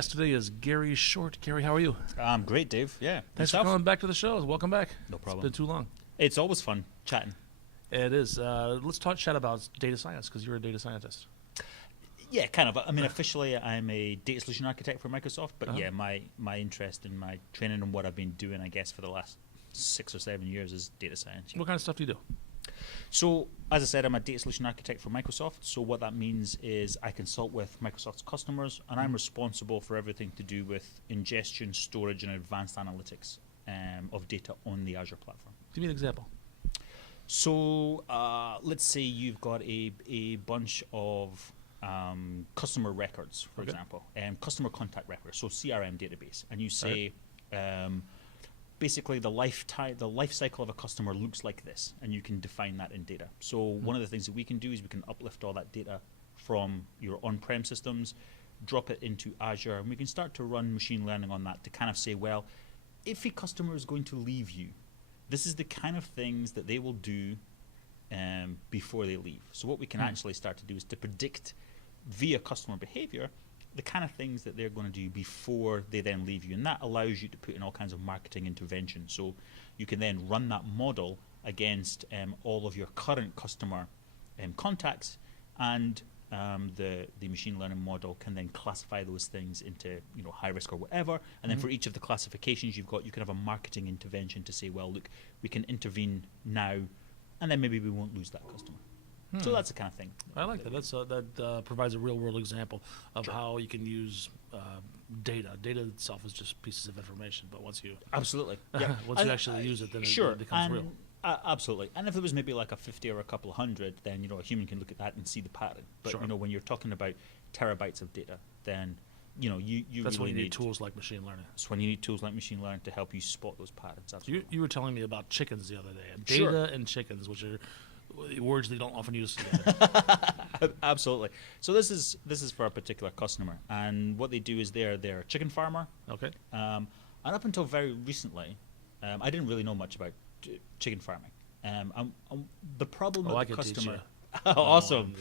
guest today is Gary Short. Gary, how are you? I'm great, Dave. Yeah. Thanks Yourself? for coming back to the show. Welcome back. No problem. It's been too long. It's always fun chatting. It is. Let's chat about data science because you're a data scientist. Yeah, kind of. I mean, officially, I'm a data solution architect for Microsoft, but Uh-huh. yeah, my interest and my training and what I've been doing, I guess, for the last 6 or 7 years is data science. What kind of stuff do you do? So, as I said, I'm a data solution architect for Microsoft. So what that means is I consult with Microsoft's customers, and I'm responsible for everything to do with ingestion, storage, and advanced analytics of data on the Azure platform. Give me an example. So let's say you've got a bunch of customer records, for example, customer contact records, so CRM database, and you say basically the life cycle of a customer looks like this, and you can define that in data. So one of the things that we can do is we can uplift all that data from your on-prem systems, drop it into Azure, and we can start to run machine learning on that to kind of say, well, if a customer is going to leave you, this is the kind of things that they will do before they leave. So what we can actually start to do is to predict via customer behavior the kind of things that they're going to do before they then leave you. And that allows you to put in all kinds of marketing intervention. So you can then run that model against all of your current customer contacts, and the machine learning model can then classify those things into high risk or whatever, and then for each of the classifications you've got, you can have a marketing intervention to say, well, look, we can intervene now, and then maybe we won't lose that customer. So that's the kind of thing. I like that. That provides a real-world example of how you can use data. Data itself is just pieces of information, but once you Absolutely, yeah. once you actually use it, then sure, it becomes real. Absolutely. And if it was maybe like a 50 or a couple of hundred, then a human can look at that and see the pattern. But Sure. when you're talking about terabytes of data, then you That's really when you need tools like machine learning. That's when you need tools like machine learning to help you spot those patterns. Absolutely. You were telling me about chickens the other day. Sure. Data and chickens, which are words they don't often use together. Absolutely. So this is for a particular customer, and what they do is they're a chicken farmer. Okay. And up until very recently, I didn't really know much about chicken farming. The problem I with the can teach customer. you. Awesome.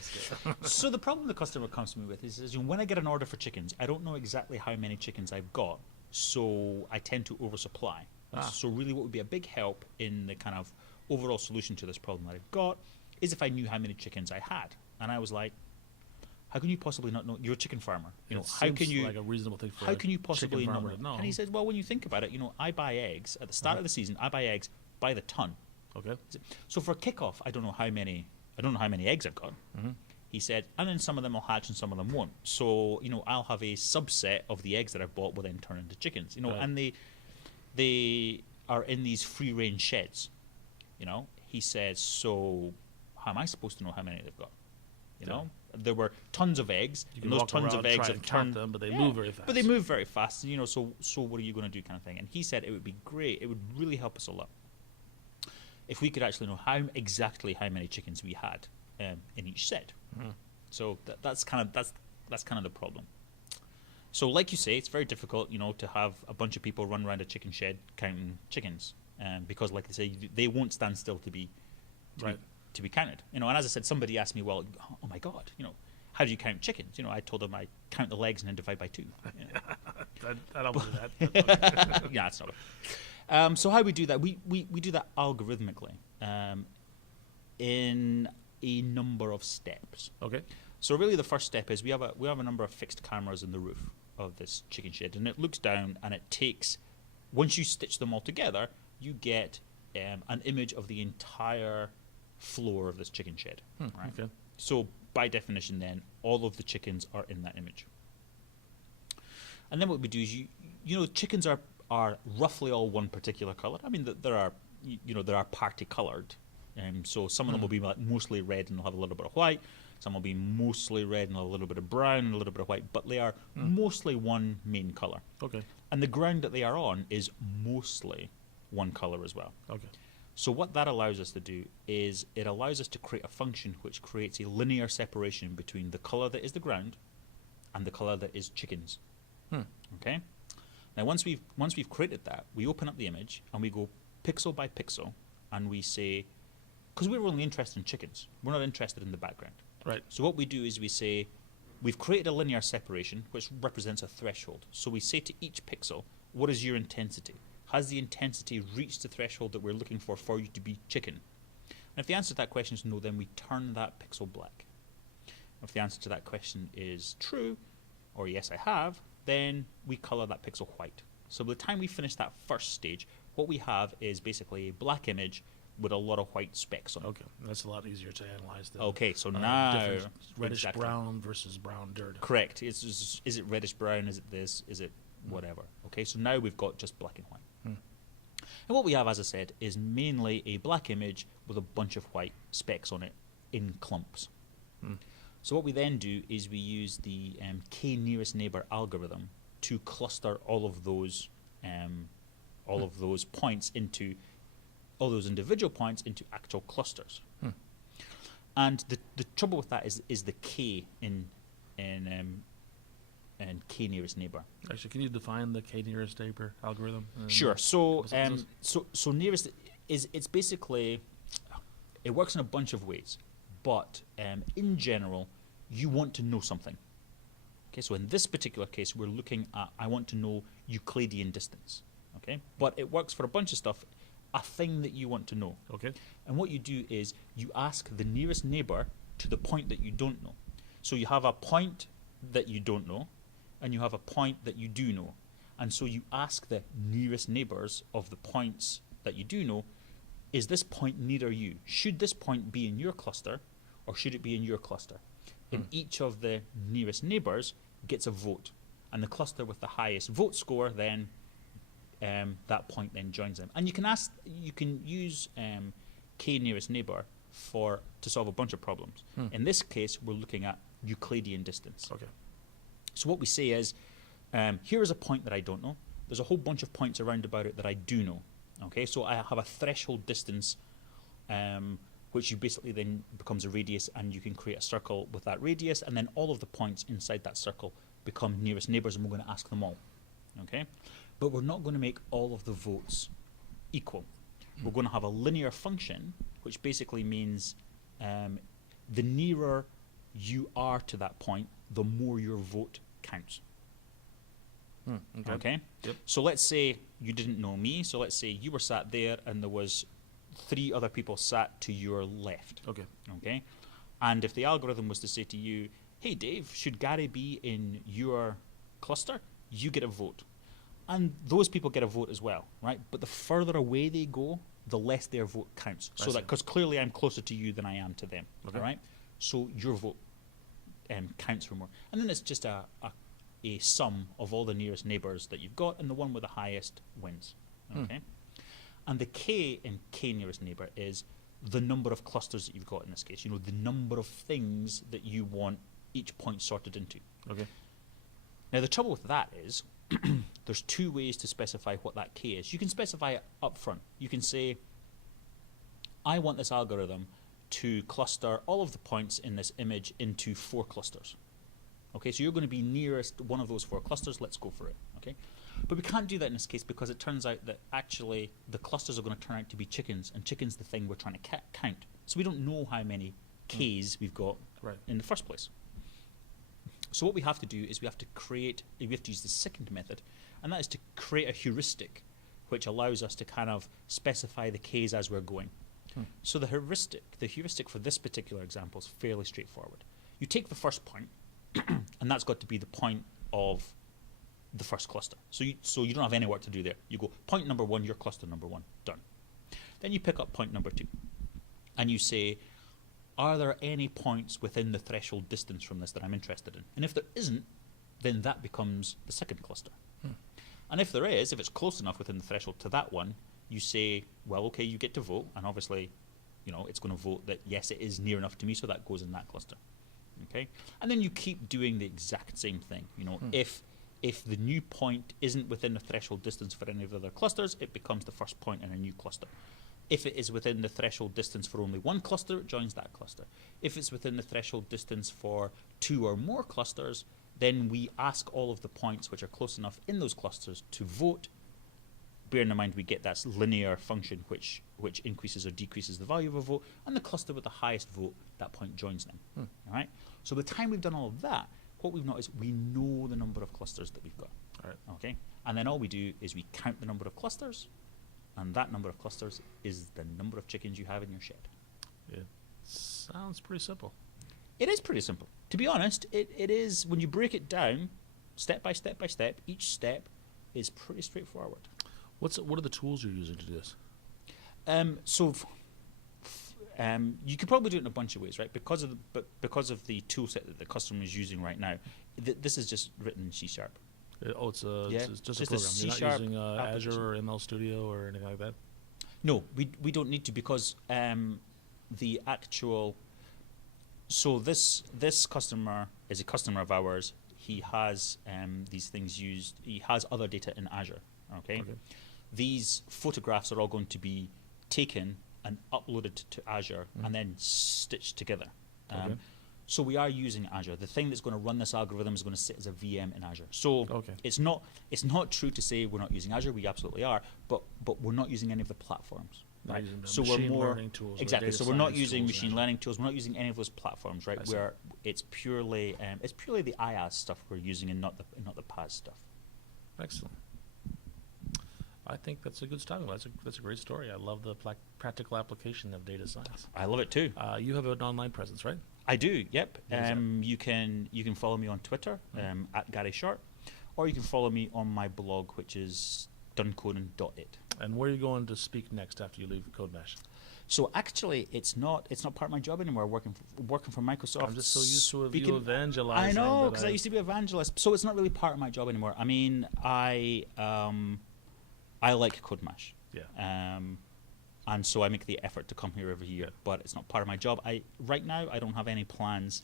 So the problem the customer comes to me with is when I get an order for chickens, I don't know exactly how many chickens I've got, so I tend to oversupply. So really what would be a big help in the kind of overall solution to this problem that I've got is if I knew how many chickens I had. And I was like, how can you possibly not know? You're a chicken farmer. How can you like a reasonable thing for how can you possibly chicken not farmer to know? And he says, well, when you think about it, I buy eggs at the start of the season. I buy eggs by the ton. Okay. So for kickoff, I don't know how many eggs I've got. He said, and then some of them will hatch and some of them won't. So I'll have a subset of the eggs that I've bought will then turn into chickens. Right. And they are in these free range sheds. He said, so how am I supposed to know how many they've got? There were tons of eggs, You and can those walk tons around of and eggs try have and count turned them, but they move very fast. But they move very fast. So what are you going to do, kind of thing? And he said it would be great. It would really help us a lot if we could actually know exactly how many chickens we had in each shed. So that's kind of the problem. So like you say, it's very difficult, to have a bunch of people run around a chicken shed counting chickens, because, like they say, they won't stand still to be counted. And as I said, somebody asked me, well, oh my God, how do you count chickens? I told them I count the legs and then divide by 2. I don't do that. Yeah, it's not. So how we do that? We do that algorithmically in a number of steps. Okay. So really, the first step is we have a number of fixed cameras in the roof of this chicken shed, and it looks down and it takes. Once you stitch them all together, you get an image of the entire floor of this chicken shed. Right? Okay. So by definition, then all of the chickens are in that image. And then what we do is chickens are roughly all one particular color. I mean, there are party colored. So some of them will be like mostly red and they'll have a little bit of white. Some will be mostly red and a little bit of brown and a little bit of white. But they are mostly one main color. Okay. And the ground that they are on is mostly one color as well. Okay. So what that allows us to do is it allows us to create a function which creates a linear separation between the color that is the ground and the color that is chickens. Okay? Now once we've created that, we open up the image and we go pixel by pixel and we say, because we're only interested in chickens, we're not interested in the background. Right. So what we do is we say, we've created a linear separation which represents a threshold. So we say to each pixel, what is your intensity? Has the intensity reached the threshold that we're looking for you to be chicken? And if the answer to that question is no, then we turn that pixel black. If the answer to that question is true, or yes, I have, then we color that pixel white. So by the time we finish that first stage, what we have is basically a black image with a lot of white specks on it. Okay, that's a lot easier to analyze than Okay, so now different reddish exactly. brown versus brown dirt. Correct. Is it reddish brown? Is it this? Is it whatever? Okay, so now we've got just black and white. And what we have, as I said, is mainly a black image with a bunch of white specks on it in clumps. So what we then do is we use the k nearest neighbor algorithm to cluster all of those points into all those individual points into actual clusters. And the trouble with that is the k in k nearest neighbor. Actually, can you define the k nearest neighbor algorithm? Sure. So so nearest it's basically, it works in a bunch of ways, but in general, you want to know something. Okay, so in this particular case, we're looking at, I want to know Euclidean distance. Okay, but it works for a bunch of stuff. A thing that you want to know. Okay. And what you do is you ask the nearest neighbor to the point that you don't know. So you have a point that you don't know, and you have a point that you do know. And so you ask the nearest neighbors of the points that you do know, is this point near you? Should this point be in your cluster, or should it be in your cluster? And each of the nearest neighbors gets a vote. And the cluster with the highest vote score then that point then joins them. And you can use k nearest neighbor to solve a bunch of problems. In this case, we're looking at Euclidean distance. Okay. So what we say is, here is a point that I don't know. There's a whole bunch of points around about it that I do know. Okay, so I have a threshold distance, which you basically then becomes a radius, and you can create a circle with that radius, and then all of the points inside that circle become nearest neighbors, and we're going to ask them all. Okay, but we're not going to make all of the votes equal. We're going to have a linear function, which basically means the nearer you are to that point, the more your vote counts. Okay. Yep. So let's say you didn't know me. So let's say you were sat there, and there was 3 other people sat to your left. Okay. Okay. And if the algorithm was to say to you, "Hey Dave, should Gary be in your cluster?" You get a vote, and those people get a vote as well, right? But the further away they go, the less their vote counts. So that, because clearly I'm closer to you than I am to them. Okay. All right. So your vote counts for more, and then it's just a sum of all the nearest neighbors that you've got, and the one with the highest wins. Okay. And the k in k nearest neighbor is the number of clusters that you've got in this case. You know, the number of things that you want each point sorted into. Okay. Now the trouble with that is there's 2 ways to specify what that k is. You can specify it up front. You can say, I want this algorithm to cluster all of the points in this image into 4 clusters. Okay, so you're going to be nearest one of those 4 clusters. Let's go for it. Okay, but we can't do that in this case because it turns out that actually the clusters are going to turn out to be chickens, and chicken's the thing we're trying to count. So we don't know how many k's we've got in the first place. So what we have to do is we have to use the second method, and that is to create a heuristic, which allows us to kind of specify the k's as we're going. So the heuristic for this particular example is fairly straightforward. You take the first point, and that's got to be the point of the first cluster. So you don't have any work to do there. You go point number 1, your cluster number 1, done. Then you pick up point number 2, and you say, are there any points within the threshold distance from this that I'm interested in? And if there isn't, then that becomes the second cluster. And if there is, if it's close enough within the threshold to that one, you say, well, okay, you get to vote, and obviously, you know, it's going to vote that yes, it is near enough to me, so that goes in that cluster. Okay, and then you keep doing the exact same thing. You know, if the new point isn't within the threshold distance for any of the other clusters, it becomes the first point in a new cluster. If it is within the threshold distance for only one cluster, it joins that cluster. If it's within the threshold distance for 2 or more clusters, then we ask all of the points which are close enough in those clusters to vote. Bearing in mind we get that linear function which increases or decreases the value of a vote, and the cluster with the highest vote, that point joins them. All right. So by the time we've done all of that, what we've noticed, we know the number of clusters that we've got. All right. Okay, and then all we do is we count the number of clusters, and that number of clusters is the number of chickens you have in your shed. It sounds pretty simple. It is pretty simple. To be honest, it is, when you break it down, step by step by step, each step is pretty straightforward. What are the tools you're using to do this? You could probably do it in a bunch of ways, right? Because of the tool set that the customer is using right now, this is just written in C#. It's just a just a program. You're C# not using application. Azure or ML Studio or anything like that? No, we don't need to, because the actual... So this customer is a customer of ours. He has these things used. He has other data in Azure. Okay? These photographs are all going to be taken and uploaded to Azure and then stitched together. So we are using Azure. The thing that's going to run this algorithm is going to sit as a VM in Azure. So it's not true to say we're not using Azure. We absolutely are, but we're not using any of the platforms. Right? So we're more learning tools, exactly. So we're not using machine learning tools. We're not using any of those platforms, right? Where it's purely the IaaS stuff we're using, and not the PaaS stuff. Excellent. I think that's a good starting. That's a great story. I love the practical application of data science. I love it too. You have an online presence, right? I do. Yep. You can follow me on Twitter at Gary Short, or you can follow me on my blog, which is duncoden.it. And where are you going to speak next after you leave CodeMesh? So actually, it's not part of my job anymore. Working for Microsoft. I'm just so used to you evangelizing. I know, because I used to be an evangelist. So it's not really part of my job anymore. I mean, I like CodeMesh. Yeah. And so I make the effort to come here every year, but it's not part of my job. Right now I don't have any plans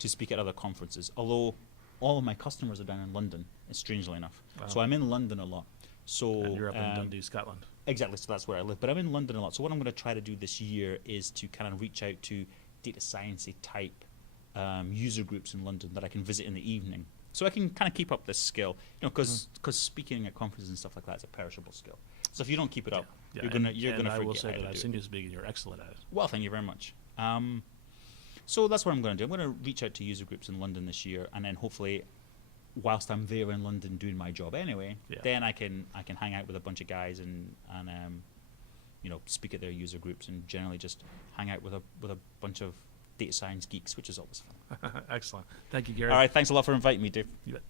to speak at other conferences. Although all of my customers are down in London, strangely enough. So I'm in London a lot. So and you're up in Dundee, Scotland. Exactly, so that's where I live. But I'm in London a lot. So what I'm going to try to do this year is to kind of reach out to data science-y type user groups in London that I can visit in the evening. So I can kind of keep up this skill, because speaking at conferences and stuff like that is a perishable skill. So if you don't keep it up, you're gonna forget I will say how that to I've do seen it. you speak, and you're excellent at it. Well, thank you very much. So that's what I'm going to do. I'm going to reach out to user groups in London this year, and then hopefully, whilst I'm there in London doing my job anyway, then I can hang out with a bunch of guys and speak at their user groups, and generally just hang out with a bunch of data science geeks, which is always fun. Excellent. Thank you, Gary. All right, thanks a lot for inviting me, Dave. You bet.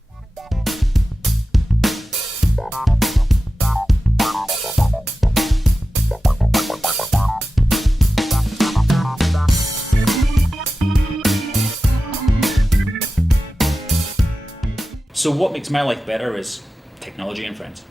So what makes my life better is technology and friends.